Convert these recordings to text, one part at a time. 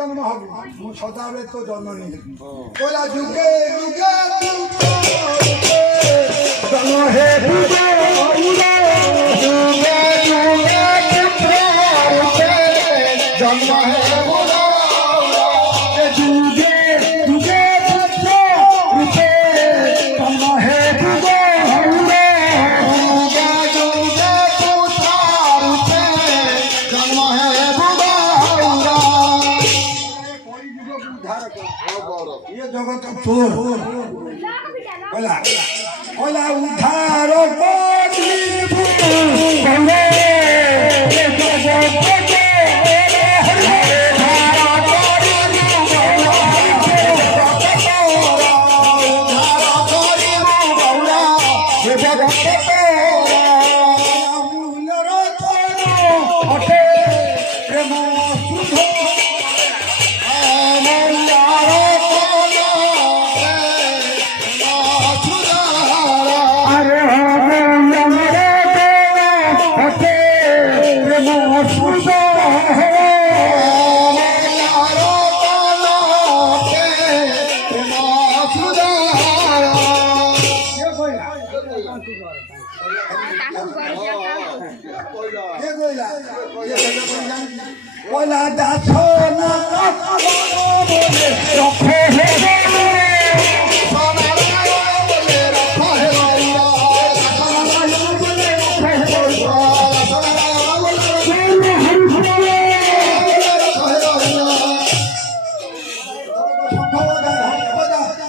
জন্ম হবে সদাবের তো জন্ম নিয়ে ওলা যুগে যুগে জন্ম হে যুগে যুগে যুগে জন্ম হে যুগে যুগে রূপে জন্ম হে যুগে জগৎ চোর ওলা ওলা উদ্ধার ওলা দাছ না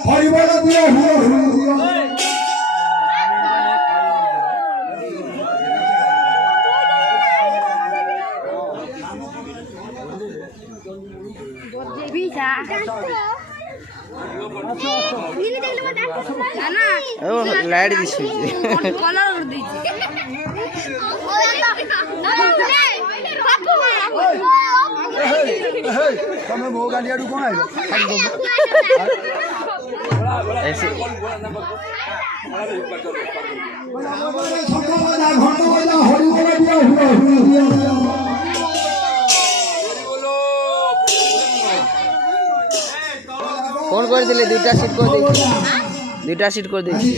হরিবল দিয়ে লাইট দিছি તમે બહુ ગાડીયાડું કોણ આવ્યો ফোন করে দিলে দুইটা সিট করে দিই দুইটা সিট করে দিই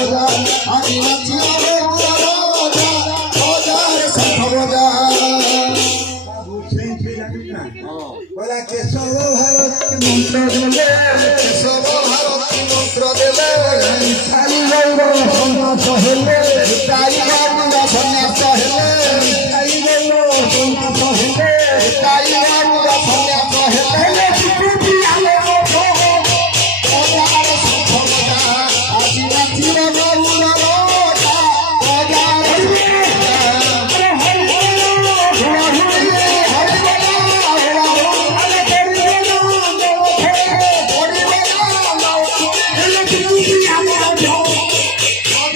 বজা আজি নাচিব গৌরা বজা বজার শঙ্খ বজা বলা কেশব ভারতী মন্ত্র দেলে কেশব ভারতী মন্ত্র দেলে কালী গৌর সন্ন্যাস হেলে কালী বাবুরা সন্ন্যাস হেলে কালী গৌর সন্ন্যাস হেলে কালী বাবুরা সন্ন্যাস হেলে বিকুটি আলো বজার শঙ্খ বজা আজি নাচিব গৌরা